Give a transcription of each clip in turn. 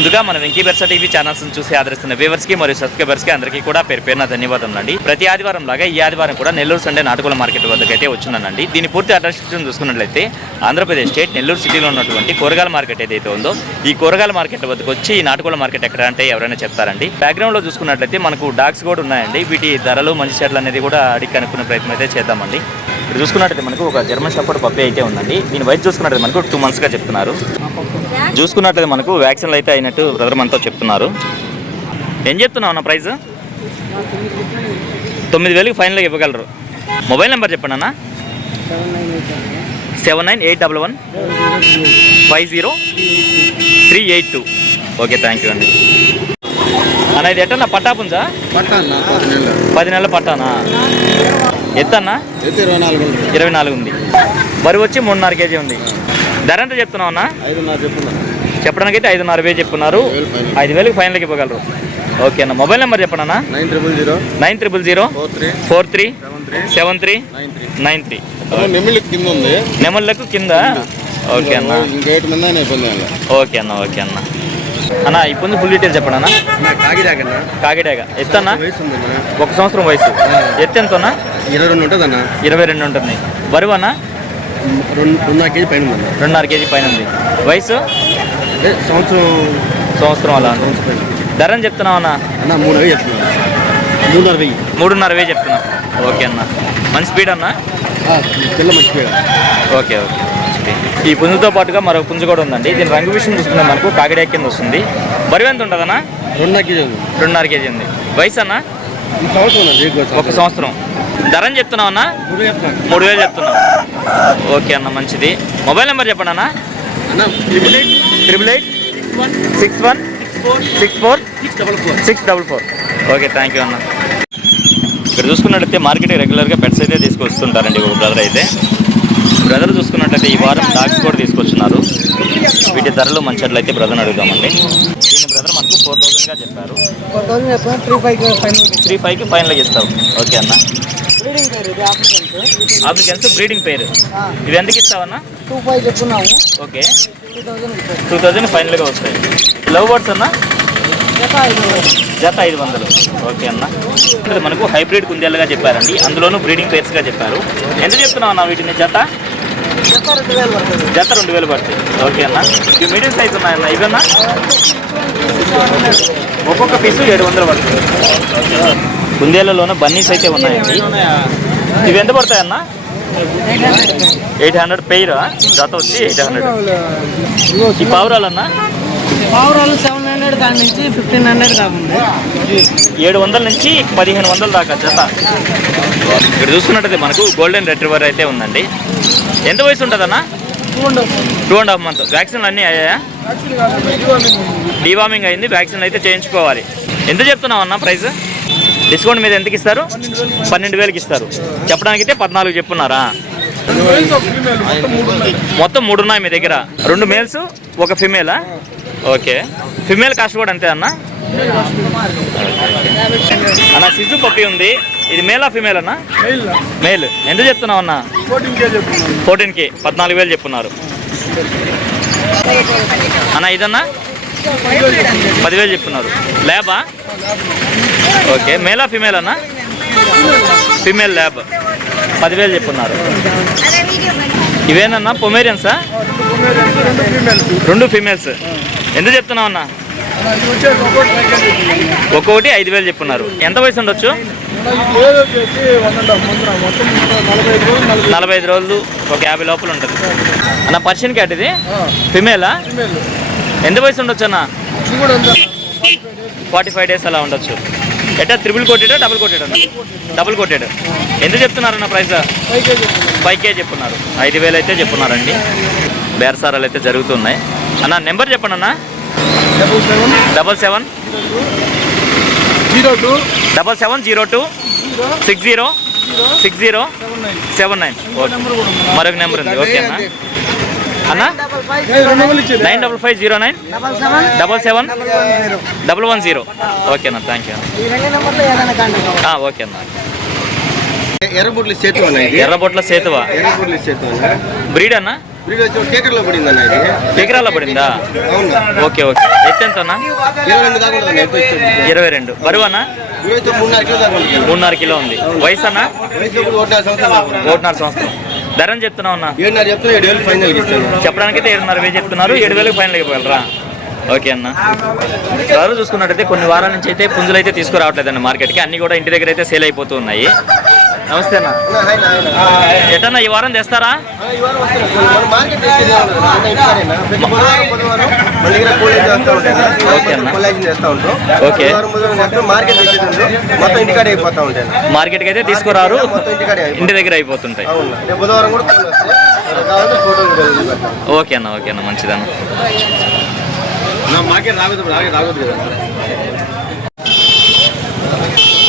ముందుగా మన Venky బెర్సా TV channels చూసి ఆదరిస్తున్న వ్యూవర్స్కి మరియు సబ్స్క్రైబర్స్కి అందరికీ కూడా పేరున ధన్యవాదాలు అండి. ప్రతి ఆదివారం లాగా ఈ ఆదివారం కూడా నెల్లూరు సండే నాటుకోళ్ల మార్కెట్ వద్దకు అయితే వచ్చినానండి. దీని పూర్తి అడ్రస్ చూసుకున్నట్లయితే ఆంధ్రప్రదేశ్ స్టేట్ నెల్లూరు సిటీలో ఉన్నటువంటి కూరగాయల మార్కెట్ ఏదైతే ఉందో ఈ కూరగాయల మార్కెట్ వద్దకు వచ్చి ఈ నాటుకోళ్ల మార్కెట్ ఎక్కడ అంటే ఎవరైనా చెప్తారండి. బ్యాక్గ్రౌండ్లో చూసుకున్నట్లయితే మనకు డాగ్స్ కూడా ఉన్నాయండి. వీటి ధరలు మంచి చెట్లు అనేది కూడా అడిగి కనుక్కునే ప్రయత్నం అయితే చేద్దామండి. ఇక్కడ చూసుకున్నట్లయితే మనకు ఒక జర్మన్ షెపర్డ్ పప్పి అయితే ఉందండి. దీని వయసు చూసుకున్నట్లయితే మనకు 2 monthsగా చెప్తున్నారు. చూసుకున్నట్లయితే మనకు వ్యాక్సిన్లు అయితే అయినట్టు బ్రదర్ మనతో చెప్తున్నారు. ఏం చెప్తున్నావు అన్న ప్రైస్? 9,000కి ఫైనల్గా ఇవ్వగలరు. మొబైల్ నెంబర్ చెప్పండి అన్న. 7981 50 382. ఓకే, థ్యాంక్ యూ అండి. అన్న ఇది ఎట్టన్నా పట్టా పుంజా? 10 నెలల పట్టానా? ఎత్తన్నా 24 ఉంది. బరువు వచ్చి 3.5 kg ఉంది. ధర ఎంత చెప్తున్నావు అన్న? చెప్పడానికి అయితే 5.5 చెప్తున్నారు. 5,000కి ఫైనల్కి ఇవ్వగలరు. ఓకే అన్న. మొబైల్ నెంబర్ చెప్పండి అన్న. 9000 43 73 93. నెమళ్ళకు కింద. ఓకే అన్న. ఓకే అన్న. ఓకే అన్న. అన్న ఈ పుంజు ఫుల్ డీటెయిల్స్ చెప్పండి అన్న. కాకిడాక ఎత్తన్నా? 1 సంవత్సరం వయసు. ఎత్తు ఎంత అన్న? 22 ఉంటుంది అన్న. 22 ఉంటుంది. బరువు అన్న? 2.5 kg పైన ఉంది. 2.5 kg పైన ఉంది. వయసు? సంవత్సరం అలా ఉంది. ధర అని చెప్తున్నావు అన్న? 3,000 చెప్తున్నా. 3.5 చెప్తున్నావు. ఓకే అన్న. మంచి స్పీడ్ అన్న? మంచి స్పీడ్. Okay okay. ఈ పుంజుతో పాటుగా మరొక పుంజు కూడా ఉందండి. దీని రంగు విషయం చూసుకుంటే మనకు కాకిడాక కింద వస్తుంది. బరువు ఎంత ఉంటుంది అన్న? 2.5 kg ఉంది. వయసు అన్న? 1 సంవత్సరం. ధర అని చెప్తున్నావు అన్న? 3,000 చెప్తున్నావు. ఓకే అన్న, మంచిది. మొబైల్ నెంబర్ చెప్పండి అన్న. 888 61 64 644. ఓకే, థ్యాంక్ యూ అన్న. ఇక్కడ చూసుకున్నట్లయితే మార్కెట్కి రెగ్యులర్గా పెట్స్ అయితే తీసుకొస్తుంటారండి ఒక బ్రదర్ అయితే. బ్రదర్ చూసుకున్నట్లయితే ఈ వారం డాగ్స్ కూడా తీసుకొచ్చున్నారు. వీటి ధరలు మంచిట్లయితే బ్రదర్ని అడుగుదామండి. దీని బ్రదర్ మనకు 4,000గా చెప్పారు. 3,500కి ఫైనల్గా ఇస్తావు. ఓకే అన్న. ఆఫ్రికన్స్ బ్రీడింగ్ పేరు. ఇవి ఎందుకు ఇస్తావన్నా? 2,500 చెప్పున్నాము. ఓకే, 2,000 ఫైనల్గా వస్తాయి. లవ్ బర్డ్స్ అన్న? జత 500. ఓకే అన్న. మనకు హైబ్రిడ్ కుందేళ్ళుగా చెప్పారండి. అందులోనూ బ్రీడింగ్ పేర్స్గా చెప్పారు. ఎంత చెప్తున్నావు అన్న వీటిని? జత 2,000 పడుతుంది. ఓకే అన్న. ఇవి మీడియం సైజ్ ఉన్నాయన్న. ఇవన్నా ఒక్కొక్క పీసు 700 పడుతుంది. కుందేళ్లలోనూ బన్నీస్ అయితే ఉన్నాయండి. ఇవి ఎంత పడతాయన్న? 800 పెయిర్. జత వచ్చి 800. ఈ పావురాలన్నా? పావురాలు 700 దాని నుంచి 1,500 దాకా ఉంది. 700 నుంచి 1,500 దాకా జత. ఇక్కడ చూసుకున్నట్టయితే మనకు గోల్డెన్ రెట్రీవర్ అయితే ఉందండి. ఎంత వయసు ఉంటుందన్న? 2.5 months. వ్యాక్సిన్లు అన్నీ అయ్యాయా? డీవార్మింగ్ అయింది. వ్యాక్సిన్ అయితే చేయించుకోవాలి. ఎంత చెప్తున్నావు అన్న ప్రైస్? డిస్కౌంట్ మీద ఎంతకి ఇస్తారు? 12,000కి ఇస్తారు. చెప్పడానికి అయితే 14 చెప్పున్నారా? మొత్తం 3 ఉన్నాయి మీ దగ్గర. 2 మేల్స్ 1 ఫిమేలా? ఓకే. ఫిమేల్ కాస్ట్ కూడా అంతే అన్న? అన్న సిజు పప్పి ఉంది. ఇది మేలా ఫిమేల్ అన్న? మేల్. ఎంత చెప్తున్నావు అన్న? 14K 14,000 చెప్పున్నారు అన్న. ఇదన్నా 10,000 చెప్తున్నారు. ల్యాబా? ఓకే. మేలా ఫిమేల్ అన్న? Female lab. 10,000 చెప్పున్నారు. ఇవేనన్నా పొమేరియన్సా? 2 ఫీమేల్స్. ఎంత చెప్తున్నావు అన్న? ఒక్కొక్కటి 5,000 చెప్పున్నారు. ఎంత వయసు ఉండొచ్చు? 45 రోజులు, ఒక 50 లోపల ఉంటుంది అన్న. పర్షియన్ క్యాట్ ఇది ఫిమేలా? ఎంత వయసు ఉండొచ్చు అన్న? 45 days అలా ఉండొచ్చు. ఎట్టా ట్రిపుల్ కోటెడ్ డబుల్ కోటెడ్ అన్న? Double coated. ఎంత చెప్తున్నారన్న ప్రైస్? 5K చెప్పున్నారు. 5,000 అయితే చెప్పున్నారండి. బేరసారాలు అయితే జరుగుతున్నాయి అన్న. నెంబర్ చెప్పండి అన్న. 77 02 60 60 79. మరొక నెంబర్ ఉంది. ఓకే అన్న. అన్న 95509 77 110. ఓకే అన్న, థ్యాంక్ యూ. ఓకే అన్న. ఎర్రబొట్ల సేతువ. బ్రీడ్ అన్న? బ్రీడ్ వచ్చి కేకర్లో పడింది అన్న ఇది. ఎకరాల్లో పడిందా? అవునా? Okay okay. ఎత్తు ఎంతన్నా? 22 దాకా ఉంటుంది ఎక్కువ ఇష్టం. 22. బరువు అన్న? ఇవైతే 3.5 కిలో దాకా ఉంటుంది. 3.5 కిలో ఉంది. వయసు అన్న? వయసు ఇప్పుడు 1.5 సంవత్సరాలు. 1.5 సంవత్సరం. ధర అని చెప్తున్నావు అన్న? 7.5 చెప్తున్నా 7,000 ఫైనల్ ఇస్తాను. చెప్పడానికైతే 7,500 చెప్తున్నారు. 7,000 ఫైనల్ అయిపోగలరా? ఓకే అన్న. ధరలు చూసుకున్నట్టయితే కొన్ని వారాల నుంచి అయితే పుంజులు అయితే తీసుకురావట్లేదండి మార్కెట్కి. అన్ని కూడా ఇంటి దగ్గర అయితే సేల్ అయిపోతూ ఉన్నాయి. నమస్తే అన్న. ఎటన్నా ఈ వారం తెస్తారా? ఈ వారం వస్తారు. మన మార్కెట్ తెచ్చేది ఇంటికాడేనా? ప్రతి బుధవారం మన దగ్గర కోళ్ళు అయితే వస్తూ ఉంటాయి. ఓకే అన్న. కోళ్ళైజన్ చేస్తూ ఉంటాం. ఓకే. బుధవారం చేస్తాం. మార్కెట్ తెచ్చేది ఉంది. మొత్తం ఇంటికాడే అయిపోతూ ఉంటాయి. మార్కెట్కి అయితే తీసుకురారు, మొత్తం ఇంటికాడే అయిపోతాయి. ఇంటి దగ్గర అయిపోతుంటాయి. అవును. రేపు బుధవారం కూడా కోళ్ళు వస్తాయి. కావాలంటే ఫోటోలు పెడతాం. ఓకే అన్న. ఓకే అన్న, మంచిదన్న. మార్కెట్ రావద్దు కదా.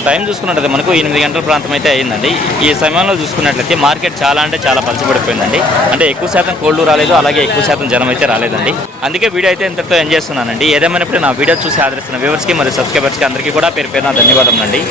టైం చూసుకున్నట్లయితే మనకు 8 గంటల ప్రాంతం అయితే అయ్యిందండి. ఈ సమయంలో చూసుకున్నట్లయితే మార్కెట్ చాలా అంటే చాలా పలచబడిపోయిందండి. అంటే ఎక్కువ శాతం కోళ్ళు రాలేదు, అలాగే ఎక్కువ శాతం జనం అయితే రాలేదండి. అందుకే వీడియో అయితే ఇంతటితో ఎంజాయ్ చేస్తున్నానండి. ఏదేమైనప్పుడు నా వీడియో చూసి ఆదరిస్తున్న వ్యూవర్స్కి మరియు సబ్స్క్రైబర్స్కి అందరికీ కూడా పేరు పేరున ధన్యవాదములండి.